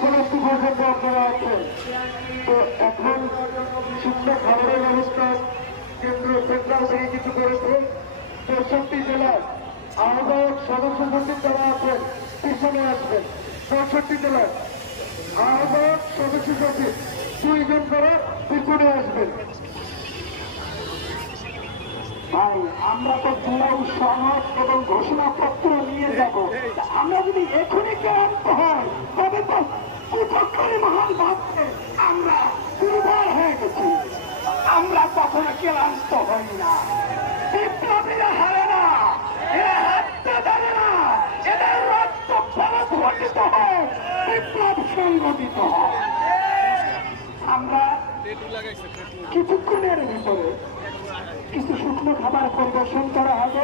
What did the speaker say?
উপলব্ধি পর্যন্ত আপনারা আছেন। তো এখন শুকনো খাবারের ব্যবস্থা কেন্দ্র সেন্ট্রাল থেকে কিছু করেছে। ৬৪ জেলার আহ্বায়ক সদস্য সচিব যারা আছেন পিছনে আসবেন। ৬৪ জেলার আহ্বায়ক সদস্য সচিব 2 জন করে পিছনে আসবেন। ভাই আমরা তো জুলাই সনদ এবং ঘোষণাপত্র নিয়ে যাব। আমরা যদি এখনই ক্লান্ত হয় তবে তো কুচক্করি মহান ভাবছে আমরা দুর্বল হয়ে গেছি। আমরা কখনো ক্লান্ত হই না। বিপ্লবীরা হারে না, এরা হাঁটতে জানে না, এদের রক্ত ফলপ্রসূ হয়, বিপ্লব সংগঠিত হয়। আমরা কিছুক্ষণের ভিতরে কিছু শুকনো খাবার পরিবেশন করা হবে।